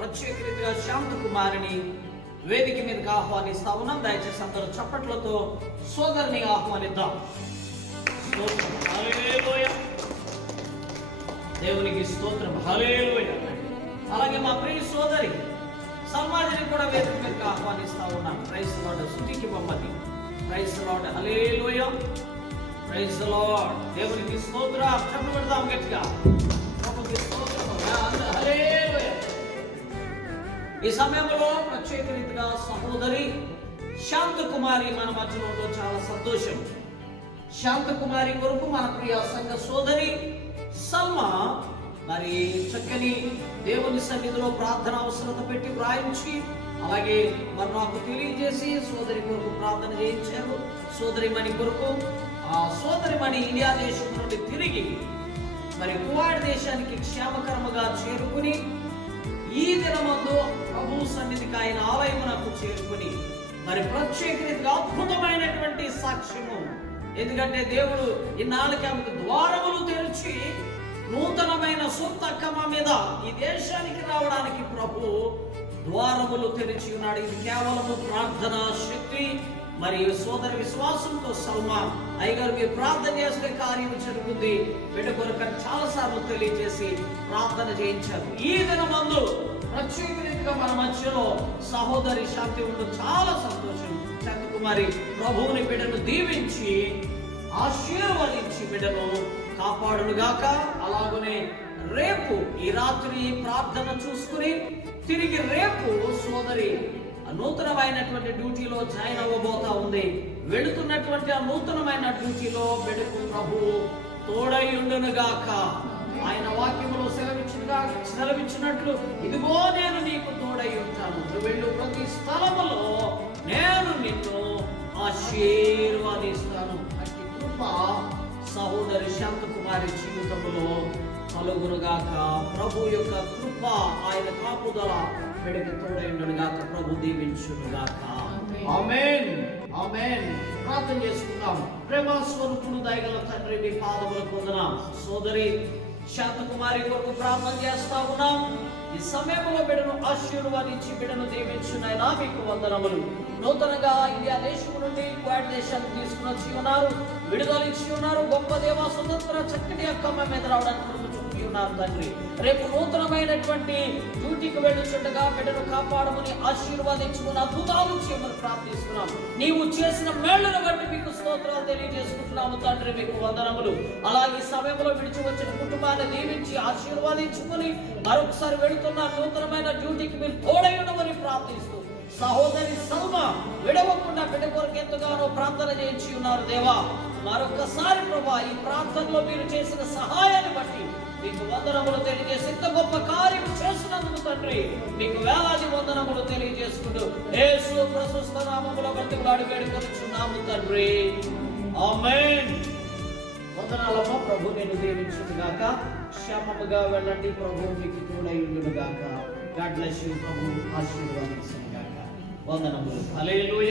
ప్రత్యేక రీతిగా శాంత కుమారిని వేదిక మీదకి ఆహ్వానిస్తా ఉన్నాం. దయచేసి అందరూ చప్పట్లతో సోదరిని ఆహ్వానిద్దాం. దేవునికి స్తోత్రం. హలేలుయ అలాగే మా ప్రియ సోదరి సమాజాన్ని కూడా వేదిక మీదకి ఆహ్వానిస్తా ఉన్నాం. ప్రైస్ లాడ్ సుతికి బొమ్మది praise lord hallelujah praise lord దేవునికి స్తోత్ర పెడదాం గట్టిగా. ఈ సమయంలో ప్రత్యేక రీతిగా సహోదరి శాంత కుమారి మన మధ్యలో ఉండడం చాలా సంతోషం. శాంత కుమారి కొరకు మన ప్రియ సంఘ సోదరి సమ్మ మరి చక్కని దేవుని సన్నిధిలో ప్రార్థన అవసరత పెట్టి వ్రాయించి అలాగే మరి నాకు తెలియజేసి సోదరి కొరకు ప్రార్థన చేయించారు. సోదరి మణి కొరకు ఆ సోదరి మణి ఇండియా దేశం నుండి తిరిగి మరి కువాడ్ దేశానికి క్షేమకరముగా చేరుకుని ఈ దినమందు సన్నిధికి ఆయన ఆలయమునకు చేరుకుని మరి ప్రత్యేక రీతిగా అద్భుతమైనటువంటి సాక్ష్యము. ఎందుకంటే దేవుడు ఇన్నాళ్ళకి ఆమెకు ద్వారములు తెరిచి నూతనమైన సొంత అక్కమ మీద ఈ దేశానికి రావడానికి ప్రభు ద్వారములు తెరిచి ఉన్నాడు. ఇది కేవలము ప్రార్థన శక్తి మరి సోదర విశ్వాసంతో సల్మాన్ అయ్యగారు మీరు ప్రార్థన చేస్తే కార్యం జరుగుతుంది. బిడ్డ కొరకు చాలా సార్లు తెలియజేసి ప్రార్థన చేయించారు. ఈ దినమందు ప్రత్యేక రీతిగా మన మధ్యలో సహోదరి శాంతి ఉండడం చాలా సంతోషం. శాంతి కుమారి ప్రభువుని బిడ్డను దీవించి ఆశీర్వదించి బిడ్డను కాపాడునుగాక. అలాగనే రేపు ఈ రాత్రి ప్రార్థన చూసుకుని తిరిగి రేపు సోదరి నూతనమైనటువంటి డ్యూటీలో జాయిన్ అవ్వబోతా ఉంది. వెళుతున్నటువంటి ఆ నూతనమైన డ్యూటీలో వెడుకు ప్రభు తోడయుండునుగాక. ఆయన వాక్యములో సెలవిచ్చుగా సెలవిచ్చినట్లు ఇదిగో నేను నీకు తోడై ఉంటాను. నువ్వు వెళ్ళు ప్రతి స్థలములో నేను నిన్ను ఆశీర్వాదిస్తాను. అట్టి కృప సహోదరి శాంత కుమారి జీవితంలో కలుగునుగాక. ప్రభు యొక్క కృప ఆయన కాపుదల వెడికి తోడైండునుగాక ప్రభు దీవించునుగాక. ఆమేన్. ఆమేన్. ప్రార్థన చేసుకుందాం. ప్రేమ స్వరూపుడు దయగల తండ్రి మీ పాదములకు వందనాం సోదరి శాంతకుమారి కొరకు ప్రార్థన చేస్తా ఉన్నాం. ఈ సమయంలో బిడ్డను ఆశీర్వాదించి బిడ్డను దీవించున్నాయినా మీకు వందనములు. నూతనంగా ఇండియా దేశం నుండి క్వాడ్ దేశానికి తీసుకుని వచ్చి ఉన్నారు. విడుదల ఇచ్చి ఉన్నారు. గొప్ప దేవా స్వతంత్ర చక్కటి అక్కమ్మ మీద రావడానికి కృప ఉన్నారు తండ్రి. రేపు నూతనమైనటువంటి డ్యూటీకి వెళ్ళుచుండగా బిడ్డను కాపాడమని ఆశీర్వాదించుకుని అద్భుతాలు చేయమని ప్రార్థిస్తున్నాం. నీవు చేసిన మేళ్ళను బట్టి మీకు స్తోత్రాలు తెలియజేసుకుంటున్నాము తండ్రి మీకు వందనములు. అలాగే సమయంలో విడిచి వచ్చిన కుటుంబాన్ని దీవించి ఆశీర్వాదించుకుని మరొకసారి వెళుతున్న నూతనమైన డ్యూటీకి మీరు తోడై ఉండమని ప్రార్థిస్తూ సహోదరి సల్మ విడవకుండా బిడ్డ కొరకు ఎంతగానో ప్రార్థన చేయించి ఉన్నారు దేవా. మరొకసారి ప్రభా ఈ ప్రాంతంలో మీరు చేసిన సహాయాన్ని బట్టి మీకు వందనములు తెలియజేసి ఇంత గొప్ప కార్యం చేస్తున్నందుకు తండ్రి మీకు వేలాది వందనములు తెలియజేసుకుంటూ యేసు ప్రశస్త నామములో బతికులాడి వేడుకొనుచున్నాము తండ్రి. ఆమేన్. వందనాలమ్మ ప్రభు నేను దీవించుగాక క్షేమముగా వెళ్ళండి ప్రభు మీకు తోడై గాక గాడ్ బ్లెస్ యు ప్రభు. ఆశీర్వాదించుగాక వందనములు. హల్లెలూయా.